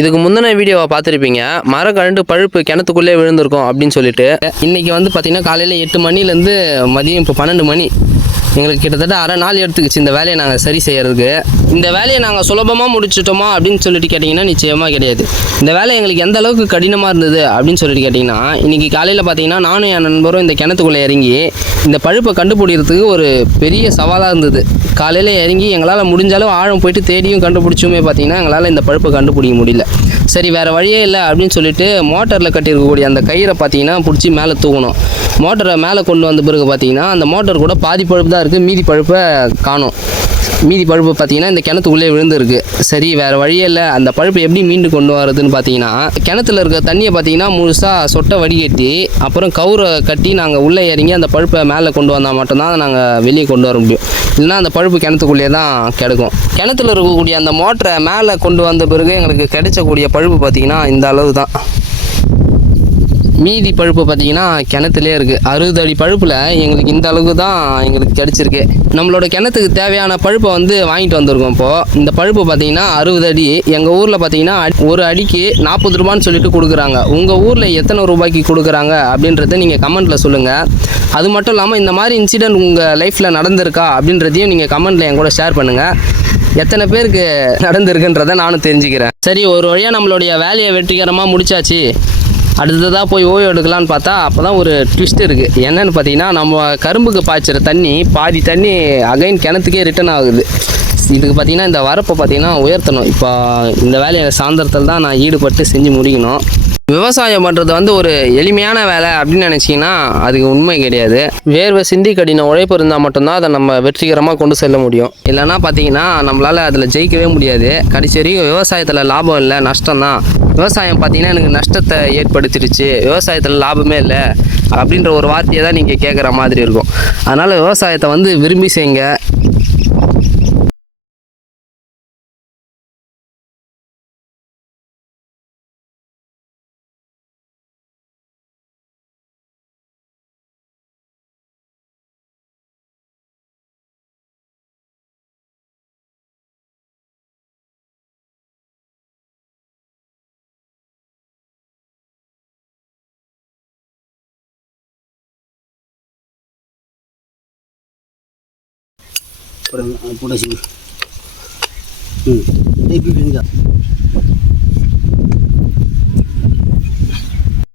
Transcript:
இதுக்கு முந்தின வீடியோவை பார்த்துருப்பீங்க. மரக்கரண்டு பழுப்பு கிணத்துக்குள்ளே விழுந்திருக்கும் அப்படின்னு சொல்லிட்டு. இன்னைக்கு வந்து பார்த்தீங்கன்னா காலையில் எட்டு மணிலேருந்து மதியம் இப்போ பன்னெண்டு மணி. எங்களுக்கு கிட்டத்தட்ட அரை நாள் எடுத்துக்கிச்சு இந்த வேலையை நாங்கள் சரி செய்கிறதுக்கு இந்த வேலையை நாங்கள் சுலபமாக முடிச்சிட்டோமா அப்படின்னு சொல்லிட்டு கேட்டிங்கன்னா நிச்சயமாக கிடையாது. இந்த வேலை எங்களுக்கு எந்த அளவுக்கு கடினமாக இருந்தது அப்படின்னு சொல்லிட்டு கேட்டிங்கன்னா இன்றைக்கி காலையில் பார்த்தீங்கன்னா நானும் என் நண்பரும் இந்த கிணத்துக்குள்ளே இறங்கி இந்த பழுப்பை கண்டுபிடிக்கிறதுக்கு ஒரு பெரிய சவாலாக இருந்தது. காலையில் இறங்கி எங்களால் முடிஞ்சாலும் ஆழம் போயிட்டு தேடியும் கண்டுபிடிச்சுமே பார்த்தீங்கன்னா எங்களால் இந்த பழுப்பை கண்டுபிடிக்க முடியல. சரி வேறு வழியே இல்லை அப்படின்னு சொல்லிட்டு மோட்டரில் கட்டியிருக்கக்கூடிய அந்த கயிறை பார்த்தீங்கன்னா பிடிச்சி மேலே தூக்கணும். மோட்டரை மேலே கொண்டு வந்த பிறகு பார்த்தீங்கன்னா அந்த மோட்டர் கூட பாதி பழுப்பு தான் இருக்குது மீதி பழுப்பை காணும். மீதி பழுப்பு பார்த்தீங்கன்னா இந்த கிணத்துக்குள்ளே விழுந்துருக்கு. சரி வேறு வழியே இல்லை. அந்த பழுப்பு எப்படி மீண்டு கொண்டு வரதுன்னு பார்த்தீங்கன்னா கிணத்துல இருக்க தண்ணியை பார்த்தீங்கன்னா முழுசாக சொட்டை வடிகட்டி அப்புறம் கவுரை கட்டி நாங்கள் உள்ளே இறங்கி அந்த பழுப்பை மேலே கொண்டு வந்தால் மட்டும்தான் நாங்கள் வெளியே கொண்டு வர முடியும். இல்லைன்னா அந்த பழுப்பு கிணத்துக்குள்ளேயே தான் கிடைக்கும். கிணத்துல இருக்கக்கூடிய அந்த மோட்டரை மேலே கொண்டு வந்த பிறகு எங்களுக்கு கிடைச்சக்கூடிய பழுப்பு பார்த்தீங்கன்னா இந்த அளவு தான். மீதி பழுப்பு பார்த்தீங்கன்னா கிணத்துலேயே இருக்குது அறுபது அடி பழுப்பில் எங்களுக்கு இந்த அளவுக்கு தான் எங்களுக்கு கிடச்சிருக்கு. நம்மளோட கிணத்துக்கு தேவையான பழுப்பை வந்து வாங்கிட்டு வந்திருக்கோம் இப்போது இந்த பழுப்பு பார்த்தீங்கன்னா அறுபது அடி. எங்கள் ஊரில் பார்த்தீங்கன்னா ஒரு அடிக்கு நாற்பது ரூபான்னு சொல்லிட்டு கொடுக்குறாங்க. உங்கள் ஊரில் எத்தனை ரூபாய்க்கு கொடுக்குறாங்க அப்படின்றத நீங்கள் கமெண்ட்டில் சொல்லுங்கள் அது மட்டும் இல்லாமல் இந்த மாதிரி இன்சிடென்ட் உங்கள் லைஃப்பில் நடந்திருக்கா அப்படின்றதையும் நீங்கள் கமெண்ட்டில் என் கூட ஷேர் பண்ணுங்கள் எத்தனை பேருக்கு நடந்திருக்குன்றதை நானும் தெரிஞ்சுக்கிறேன். சரி ஒரு வழியாக நம்மளுடைய வேலையை வெற்றிகரமாக முடிச்சாச்சு. அடுத்ததாக போய் ஓய்வு எடுக்கலான்னு பார்த்தா அப்போ தான் ஒரு ட்விஸ்ட் இருக்குது என்னென்னு பார்த்தீங்கன்னா நம்ம கரும்புக்கு பாய்ச்சிற தண்ணி பாதி தண்ணி அகைன் கிணத்துக்கே ரிட்டர்ன் ஆகுது. இதுக்கு பார்த்தீங்கன்னா இந்த வரப்பை பார்த்தீங்கன்னா உயர்த்தணும். இப்போ இந்த வேலையை சாயந்தரத்தில் தான் நான் ஈடுபட்டு செஞ்சு முடிக்கணும். விவசாயம் பண்ணுறது வந்து ஒரு எளிமையான வேலை அப்படின்னு நினச்சிங்கன்னா அதுக்கு உண்மை கிடையாது. வேர்வை சிந்தி கடின உழைப்பு இருந்தால் மட்டும்தான் அதை நம்ம வெற்றிகரமாக கொண்டு செல்ல முடியும். இல்லைன்னா பார்த்தீங்கன்னா நம்மளால் அதில் ஜெயிக்கவே முடியாது. கடைசி வரைக்கும் விவசாயத்தில் லாபம் இல்லை நஷ்டம் தான். விவசாயம் பார்த்தீங்கன்னா எனக்கு நஷ்டத்தை ஏற்படுத்திடுச்சு. விவசாயத்தில் லாபமே இல்லை அப்படின்ற ஒரு வார்த்தையை தான் நீங்கள் கேட்குற மாதிரி இருக்கும். அதனால் விவசாயத்தை வந்து விரும்பி செய்யுங்க போட போட்டாச்சு ம்.